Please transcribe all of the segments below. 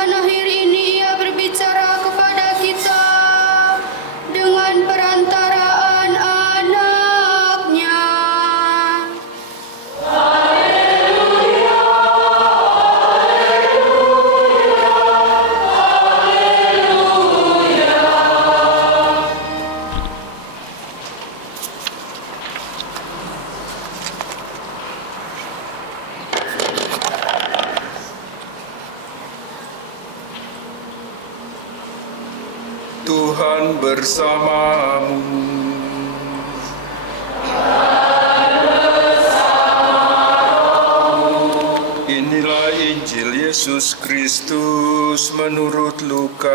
zaman akhir ini Ia berbicara kepada kita dengan perantaraan anak-Nya. Tuhan bersamamu. Inilah Injil Yesus Kristus menurut Lukas.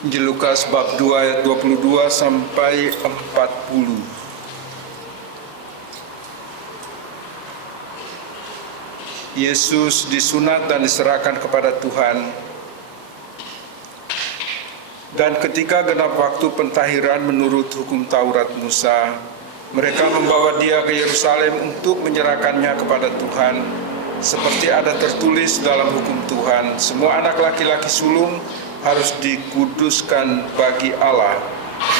Injil Lukas bab 2 ayat 22 sampai 40. Yesus disunat dan diserahkan kepada Tuhan. Dan ketika genap waktu pentahiran menurut hukum Taurat Musa, mereka membawa dia ke Yerusalem untuk menyerahkannya kepada Tuhan. Seperti ada tertulis dalam hukum Tuhan, semua anak laki-laki sulung harus dikuduskan bagi Allah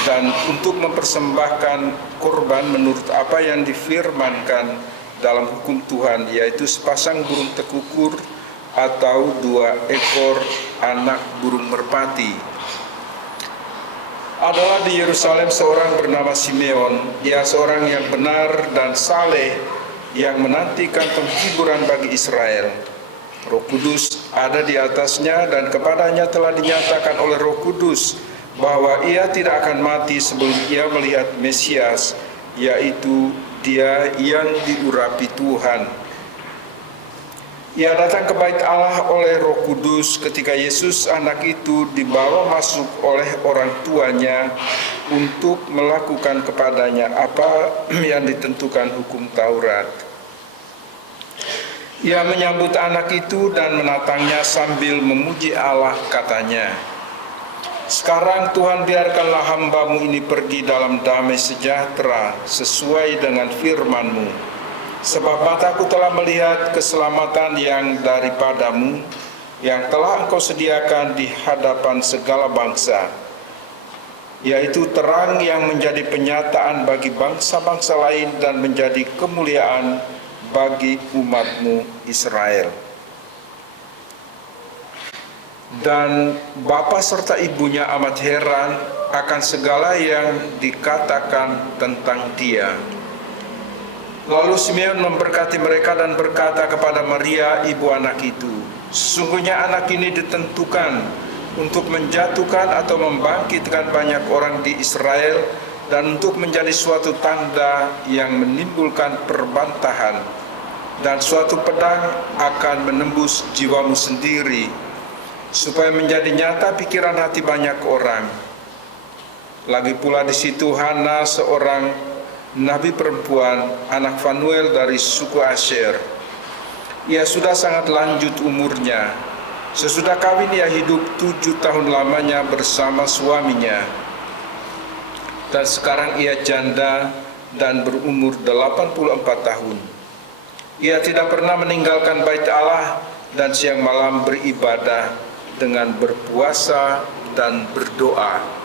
dan untuk mempersembahkan korban menurut apa yang difirmankan dalam hukum Tuhan, yaitu sepasang burung tekukur atau 2 ekor anak burung merpati. Adalah di Yerusalem seorang bernama Simeon, ia seorang yang benar dan saleh yang menantikan penghiburan bagi Israel. Roh Kudus ada di atasnya dan kepadanya telah dinyatakan oleh Roh Kudus bahwa ia tidak akan mati sebelum ia melihat Mesias, yaitu dia yang diurapi Tuhan. Ia datang ke bait Allah oleh Roh Kudus ketika Yesus anak itu dibawa masuk oleh orang tuanya untuk melakukan kepadanya apa yang ditentukan hukum Taurat. Ia menyambut anak itu dan menatangnya sambil memuji Allah, katanya, "Sekarang Tuhan, biarkanlah hamba-Mu ini pergi dalam damai sejahtera sesuai dengan firman-Mu. Sebab mataku telah melihat keselamatan yang daripada-Mu, yang telah Engkau sediakan di hadapan segala bangsa, yaitu terang yang menjadi penyataan bagi bangsa-bangsa lain dan menjadi kemuliaan bagi umat-Mu Israel." Dan bapa serta ibunya amat heran akan segala yang dikatakan tentang dia. Lalu Simeon memberkati mereka dan berkata kepada Maria, ibu anak itu, "Sesungguhnya anak ini ditentukan untuk menjatuhkan atau membangkitkan banyak orang di Israel dan untuk menjadi suatu tanda yang menimbulkan perbantahan, dan suatu pedang akan menembus jiwamu sendiri, supaya menjadi nyata pikiran hati banyak orang." Lagi pula di situ Hana, seorang nabi perempuan, anak Fanuel dari suku Asher. Ia sudah sangat lanjut umurnya. Sesudah kawin ia hidup 7 tahun lamanya bersama suaminya. Dan sekarang ia janda dan berumur 84 tahun. Ia tidak pernah meninggalkan bait Allah dan siang malam beribadah dengan berpuasa dan berdoa.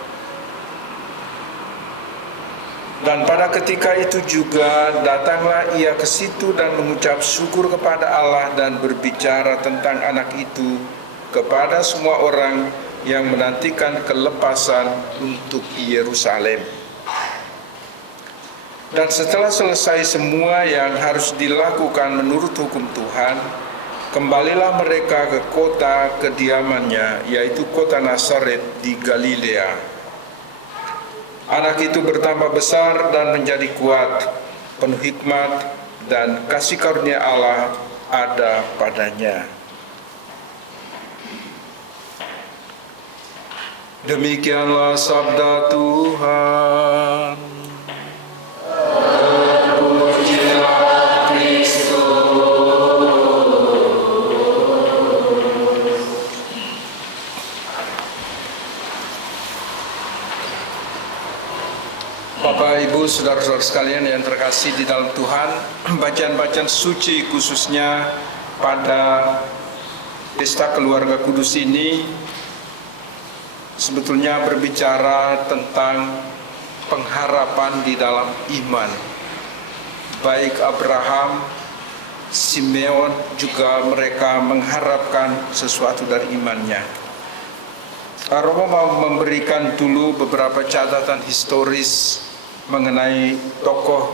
Dan pada ketika itu juga datanglah ia ke situ dan mengucap syukur kepada Allah dan berbicara tentang anak itu kepada semua orang yang menantikan kelepasan untuk Yerusalem. Dan setelah selesai semua yang harus dilakukan menurut hukum Tuhan, kembalilah mereka ke kota kediamannya, yaitu kota Nazaret di Galilea. Anak itu bertambah besar dan menjadi kuat, penuh hikmat, dan kasih karunia Allah ada padanya. Demikianlah sabda Tuhan. Terpujilah Kristus. Ibu, saudara-saudara sekalian yang terkasih di dalam Tuhan, bacaan-bacaan suci khususnya pada pesta keluarga kudus ini sebetulnya berbicara tentang pengharapan di dalam iman. Baik Abraham, Simeon juga mereka mengharapkan sesuatu dari imannya. Romo mau memberikan dulu beberapa catatan historis mengenai tokoh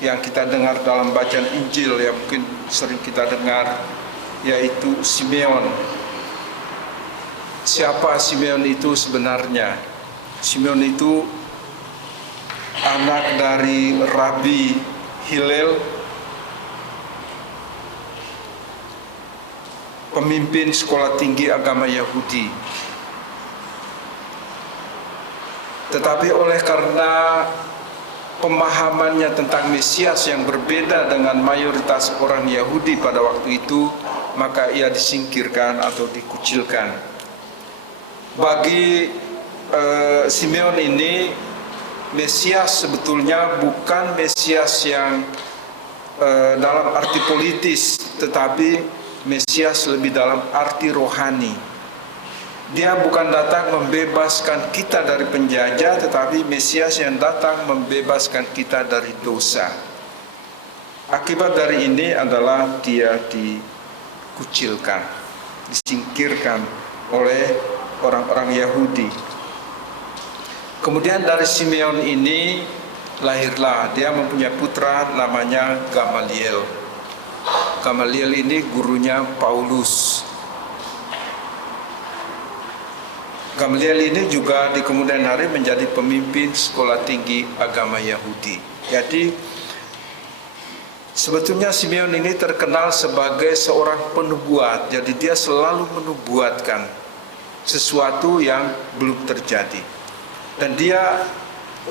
yang kita dengar dalam bacaan Injil yang mungkin sering kita dengar, yaitu Simeon. Siapa Simeon itu sebenarnya? Simeon itu anak dari Rabi Hillel, pemimpin sekolah tinggi agama Yahudi. Tetapi oleh karena pemahamannya tentang Mesias yang berbeda dengan mayoritas orang Yahudi pada waktu itu, maka ia disingkirkan atau dikucilkan. Bagi Simeon ini, Mesias sebetulnya bukan Mesias yang dalam arti politis, tetapi Mesias lebih dalam arti rohani. Dia bukan datang membebaskan kita dari penjajah, tetapi Mesias yang datang membebaskan kita dari dosa. Akibat dari ini adalah dia dikucilkan, disingkirkan oleh orang-orang Yahudi. Kemudian dari Simeon ini lahirlah, dia mempunyai putra namanya Gamaliel. Gamaliel ini gurunya Paulus. Gamaliel ini juga di kemudian hari menjadi pemimpin sekolah tinggi agama Yahudi. Jadi sebetulnya Simeon ini terkenal sebagai seorang penubuat. Jadi dia selalu menubuatkan sesuatu yang belum terjadi. Dan dia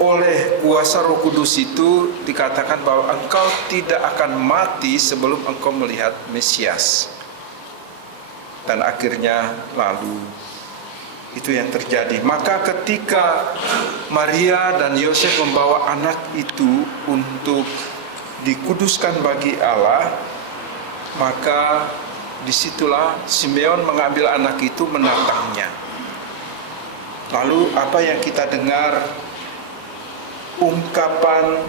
oleh kuasa Roh Kudus itu dikatakan bahwa engkau tidak akan mati sebelum engkau melihat Mesias. Dan akhirnya lalu itu yang terjadi. Maka ketika Maria dan Yosef membawa anak itu untuk dikuduskan bagi Allah, maka disitulah Simeon mengambil anak itu, menatangnya. Lalu apa yang kita dengar? Ungkapan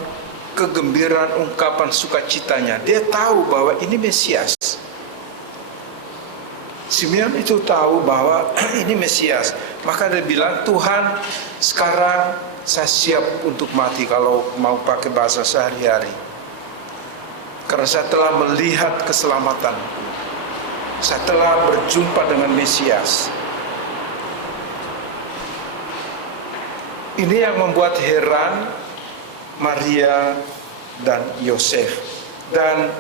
kegembiraan, ungkapan sukacitanya. Dia tahu bahwa ini Mesias. Simeon itu tahu bahwa ini Mesias. Maka dia bilang, Tuhan, sekarang saya siap untuk mati kalau mau pakai bahasa sehari-hari. Karena saya telah melihat keselamatanku. Saya telah berjumpa dengan Mesias. Ini yang membuat heran Maria dan Yosef. Dan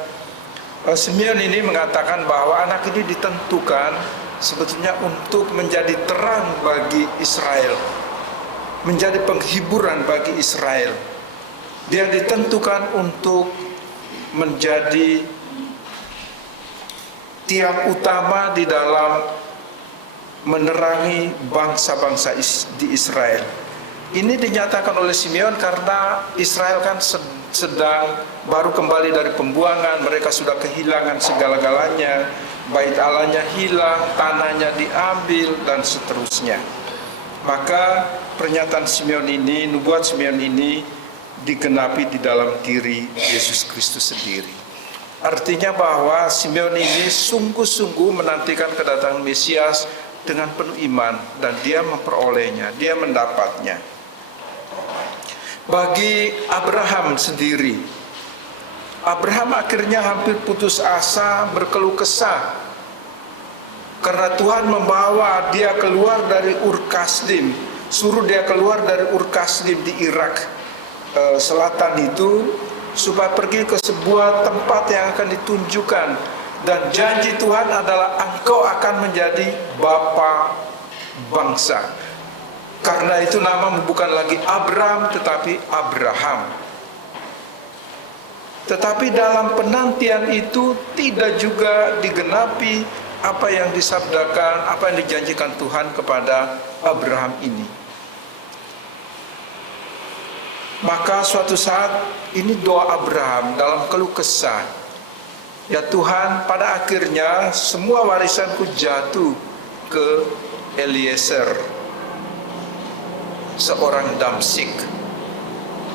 Simeon ini mengatakan bahwa anak ini ditentukan sebetulnya untuk menjadi terang bagi Israel, menjadi penghiburan bagi Israel. Dia ditentukan untuk menjadi tiang utama di dalam menerangi bangsa-bangsa di Israel. Ini dinyatakan oleh Simeon karena Israel kan sedang baru kembali dari pembuangan, mereka sudah kehilangan segala-galanya, bait Allahnya hilang, tanahnya diambil, dan seterusnya. Maka pernyataan Simeon ini, nubuat Simeon ini digenapi di dalam diri Yesus Kristus sendiri. Artinya bahwa Simeon ini sungguh-sungguh menantikan kedatangan Mesias dengan penuh iman, dan dia memperolehnya, dia mendapatnya. Bagi Abraham sendiri, Abraham akhirnya hampir putus asa, berkeluh kesah karena Tuhan membawa dia keluar dari Ur Kasdim, suruh dia keluar dari Ur Kasdim di Irak selatan itu, supaya pergi ke sebuah tempat yang akan ditunjukkan, dan janji Tuhan adalah engkau akan menjadi bapa bangsa. Karena itu namamu bukan lagi Abram tetapi Abraham. Tetapi dalam penantian itu tidak juga digenapi apa yang disabdakan, apa yang dijanjikan Tuhan kepada Abraham ini. Maka suatu saat ini doa Abraham dalam keluh kesah. Ya Tuhan, pada akhirnya semua warisanku jatuh ke Eliezer, seorang Damsik.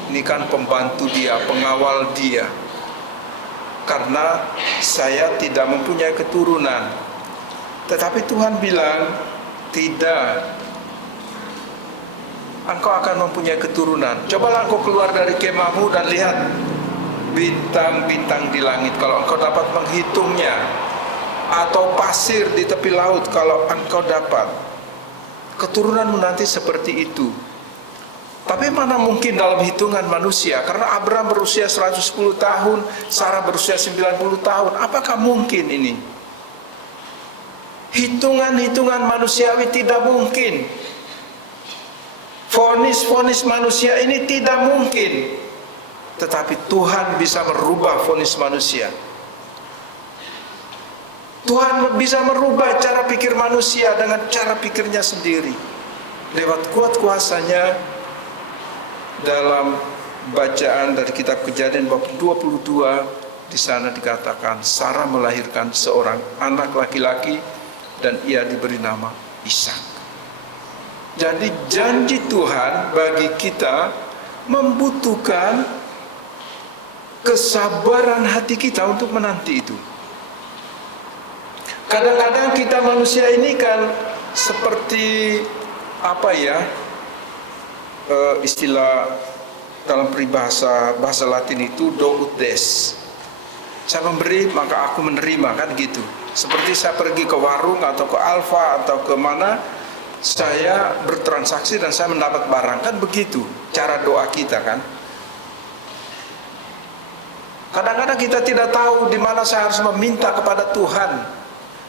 Ini kan pembantu dia, pengawal dia. Karena saya tidak mempunyai keturunan. Tetapi Tuhan bilang, tidak, engkau akan mempunyai keturunan. Cobalah engkau keluar dari kemahmu dan lihat bintang-bintang di langit, kalau engkau dapat menghitungnya, atau pasir di tepi laut, kalau engkau dapat. Keturunanmu nanti seperti itu. Tapi mana mungkin dalam hitungan manusia, karena Abraham berusia 110 tahun, Sarah berusia 90 tahun. Apakah mungkin ini? Hitungan-hitungan manusiawi tidak mungkin. Vonis-vonis manusia ini tidak mungkin. Tetapi Tuhan bisa merubah vonis manusia. Tuhan bisa merubah cara pikir manusia dengan cara pikirnya sendiri. Lewat kuat kuasanya. Dalam bacaan dari kitab Kejadian bab 22, di sana dikatakan Sarah melahirkan seorang anak laki-laki dan ia diberi nama Ishak. Jadi janji Tuhan bagi kita membutuhkan kesabaran hati kita untuk menanti itu. Kadang-kadang kita manusia ini kan seperti apa ya, istilah dalam peribahasa bahasa Latin itu do ut des. Saya memberi maka aku menerima, kan gitu. Seperti saya pergi ke warung atau ke Alfa atau ke mana, saya bertransaksi dan saya mendapat barang, kan begitu cara doa kita kan. Kadang-kadang kita tidak tahu di mana saya harus meminta kepada Tuhan.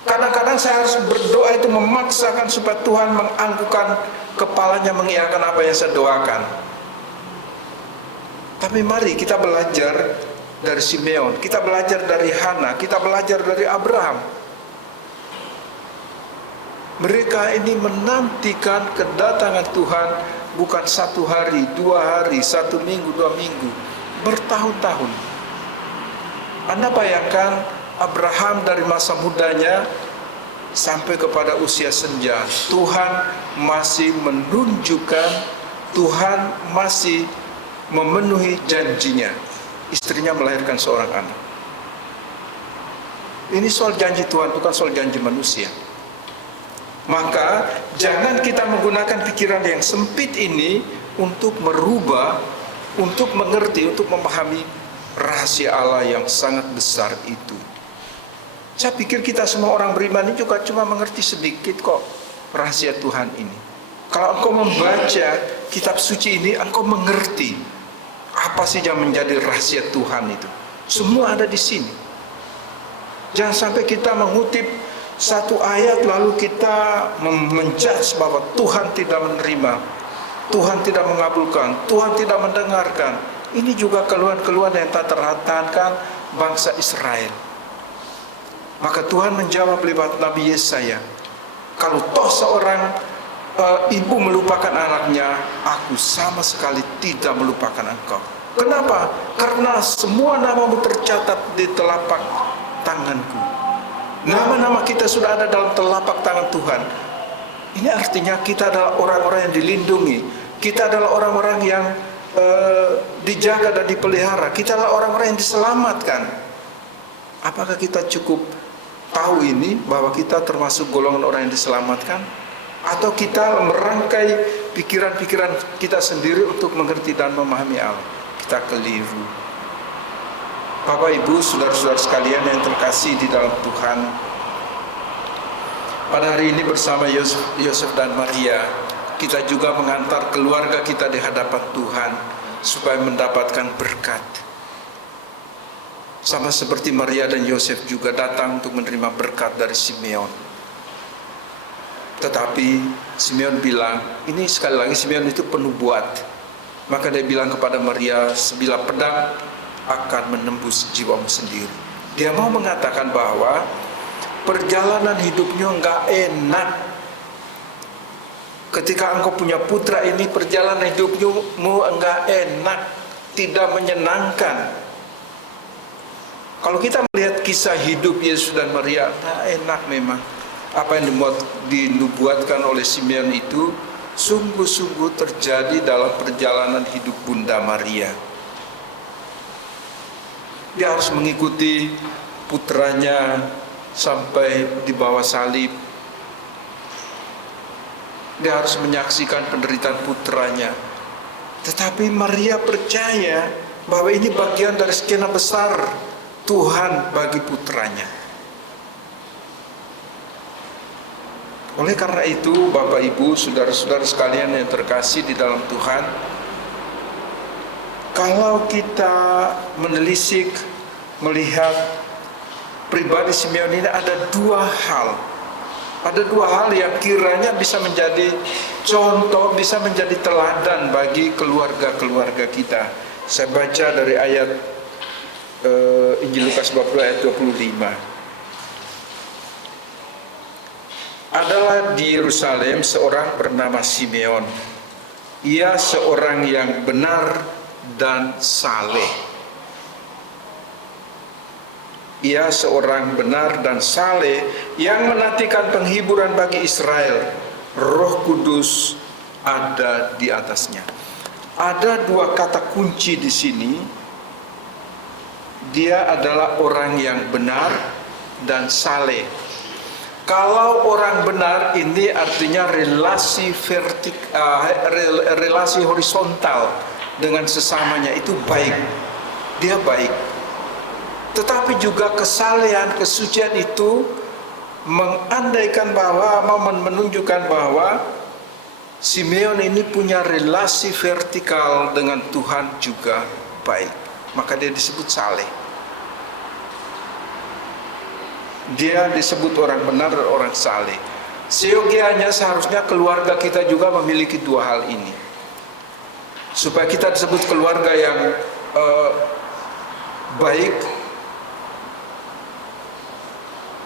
Kadang-kadang saya harus berdoa itu memaksakan supaya Tuhan menganggukkan kepalanya, mengiyakan apa yang saya doakan. Tapi mari kita belajar dari Simeon, kita belajar dari Hana, kita belajar dari Abraham. Mereka ini menantikan kedatangan Tuhan bukan 1 hari, 2 hari, 1 minggu, 2 minggu, bertahun-tahun. Anda bayangkan Abraham dari masa mudanya sampai kepada usia senja, Tuhan masih menunjukkan, Tuhan masih memenuhi janjinya. Istrinya melahirkan seorang anak. Ini soal janji Tuhan, bukan soal janji manusia. Maka jangan kita menggunakan pikiran yang sempit ini untuk merubah, untuk mengerti, untuk memahami rahasia Allah yang sangat besar itu. Saya pikir kita semua orang beriman ini juga cuma mengerti sedikit kok rahasia Tuhan ini. Kalau engkau membaca kitab suci ini, engkau mengerti apa sih yang menjadi rahasia Tuhan itu. Semua ada di sini. Jangan sampai kita mengutip satu ayat lalu kita menjudge bahwa Tuhan tidak menerima, Tuhan tidak mengabulkan, Tuhan tidak mendengarkan. Ini juga keluhan-keluhan yang tak tertahankan bangsa Israel. Maka Tuhan menjawab lewat Nabi Yesaya, kalau toh seorang ibu melupakan anaknya, aku sama sekali tidak melupakan engkau. Kenapa? Karena semua namamu tercatat di telapak tanganku. Nama-nama kita sudah ada dalam telapak tangan Tuhan. Ini artinya kita adalah orang-orang yang dilindungi. Kita adalah orang-orang yang dijaga dan dipelihara. Kita adalah orang-orang yang diselamatkan. Apakah kita cukup tahu ini bahwa kita termasuk golongan orang yang diselamatkan? Atau kita merangkai pikiran-pikiran kita sendiri untuk mengerti dan memahami Allah? Kita keliru. Bapak Ibu, saudara-saudara sekalian yang terkasih di dalam Tuhan, pada hari ini bersama Yosef dan Maria, kita juga mengantar keluarga kita di hadapan Tuhan supaya mendapatkan berkat. Sama seperti Maria dan Yosef juga datang untuk menerima berkat dari Simeon. Tetapi Simeon bilang, ini sekali lagi Simeon itu penubuat. Maka dia bilang kepada Maria, sebilah pedang akan menembus jiwamu sendiri. Dia mau mengatakan bahwa perjalanan hidupnya enggak enak. Ketika engkau punya putra ini, perjalanan hidupmu enggak enak, tidak menyenangkan. Kalau kita melihat kisah hidup Yesus dan Maria, enggak enak memang. Apa yang dinubuatkan oleh Simeon itu sungguh-sungguh terjadi dalam perjalanan hidup Bunda Maria. Dia harus mengikuti putranya sampai di bawah salib. Dia harus menyaksikan penderitaan putranya. Tetapi Maria percaya bahwa ini bagian dari skena besar Tuhan bagi putranya. Oleh karena itu, Bapak Ibu, saudara-saudara sekalian yang terkasih di dalam Tuhan, kalau kita menelisik, melihat pribadi Simeon ini, ada dua hal. Ada dua hal yang kiranya bisa menjadi contoh, bisa menjadi teladan bagi keluarga-keluarga kita. Saya baca dari ayat Injil Lukas 20 ayat 25. Adalah di Yerusalem seorang bernama Simeon. Ia seorang yang benar dan saleh. Ia seorang benar dan saleh yang menantikan penghiburan bagi Israel. Roh Kudus ada di atasnya. Ada dua kata kunci di sini. Dia adalah orang yang benar dan saleh. Kalau orang benar ini artinya relasi relasi horizontal dengan sesamanya itu baik. Dia baik. Tetapi juga kesalehan, kesucian itu mengandaikan bahwa, menunjukkan bahwa Simeon ini punya relasi vertikal dengan Tuhan juga baik. Maka dia disebut saleh. Dia disebut orang benar dan orang saleh. Seyogianya seharusnya keluarga kita juga memiliki dua hal ini, supaya kita disebut keluarga yang baik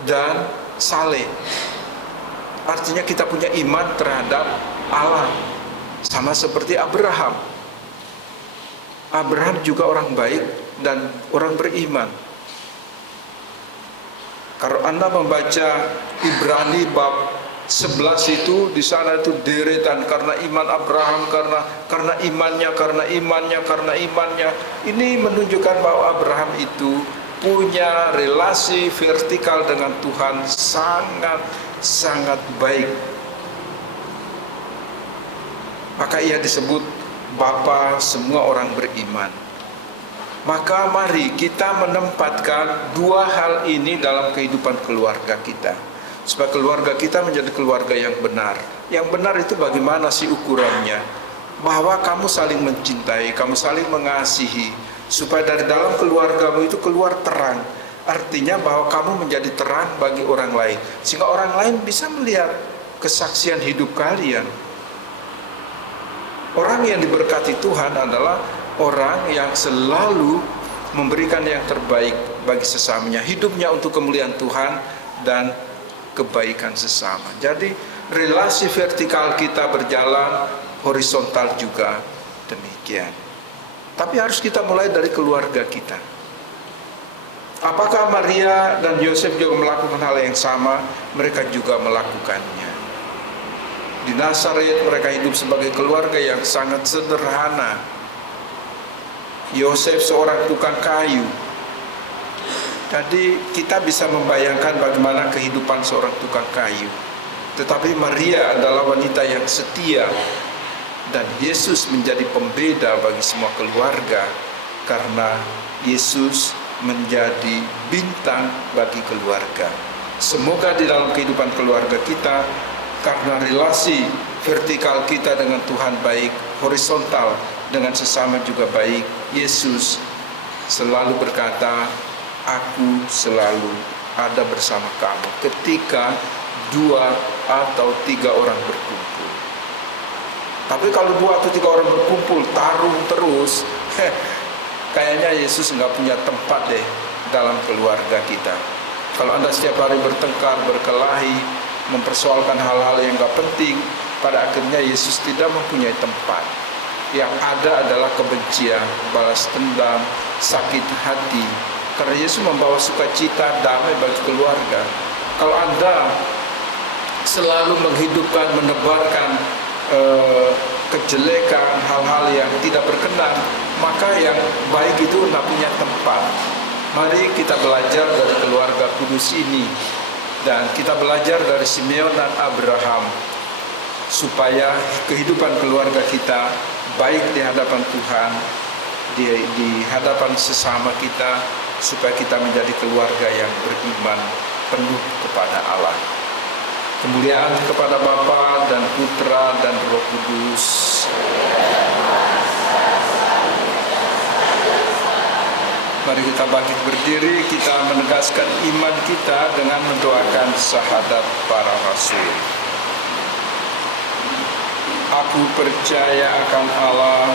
dan saleh. Artinya kita punya iman terhadap Allah, sama seperti Abraham. Abraham juga orang baik dan orang beriman. Kalau Anda membaca Ibrani bab 11 itu, di sana itu deretan karena iman Abraham, karena imannya. Ini menunjukkan bahwa Abraham itu punya relasi vertikal dengan Tuhan sangat baik. Maka ia disebut bapa semua orang beriman. Maka mari kita menempatkan dua hal ini dalam kehidupan keluarga kita, supaya keluarga kita menjadi keluarga yang benar. Yang benar itu bagaimana sih ukurannya? Bahwa kamu saling mencintai, kamu saling mengasihi, supaya dari dalam keluargamu itu keluar terang. Artinya bahwa kamu menjadi terang bagi orang lain, sehingga orang lain bisa melihat kesaksian hidup kalian. Orang yang diberkati Tuhan adalah orang yang selalu memberikan yang terbaik bagi sesamanya, hidupnya untuk kemuliaan Tuhan dan kebaikan sesama. Jadi relasi vertikal kita berjalan, horizontal juga demikian. Tapi harus kita mulai dari keluarga kita. Apakah Maria dan Yosef juga melakukan hal yang sama? Mereka juga melakukannya. Di Nazaret mereka hidup sebagai keluarga yang sangat sederhana. Yosef seorang tukang kayu. Jadi kita bisa membayangkan bagaimana kehidupan seorang tukang kayu. Tetapi Maria adalah wanita yang setia. Dan Yesus menjadi pembeda bagi semua keluarga, karena Yesus menjadi bintang bagi keluarga. Semoga di dalam kehidupan keluarga kita, karena relasi vertikal kita dengan Tuhan baik, horizontal dengan sesama juga baik, Yesus selalu berkata, aku selalu ada bersama kamu ketika 2 atau 3 orang berkumpul. Tapi kalau 2 atau 3 orang berkumpul tarung terus, kayaknya Yesus nggak punya tempat deh dalam keluarga kita. Kalau Anda setiap hari bertengkar, berkelahi, mempersoalkan hal-hal yang nggak penting, pada akhirnya Yesus tidak mempunyai tempat. Yang ada adalah kebencian, balas dendam, sakit hati. Karena Yesus membawa sukacita, damai bagi keluarga. Kalau Anda selalu menghidupkan, menebarkan kejelekan, hal-hal yang tidak berkenan, maka yang baik itu tidak punya tempat. Mari kita belajar dari keluarga kudus ini, dan kita belajar dari Simeon dan Abraham, supaya kehidupan keluarga kita baik di hadapan Tuhan, di hadapan sesama kita, supaya kita menjadi keluarga yang beriman penuh kepada Allah. Kemuliaan kepada Bapa dan Putra dan Roh Kudus. Mari kita bangkit berdiri, kita menegaskan iman kita dengan mendoakan syahadat para rasul. Aku percaya akan Allah,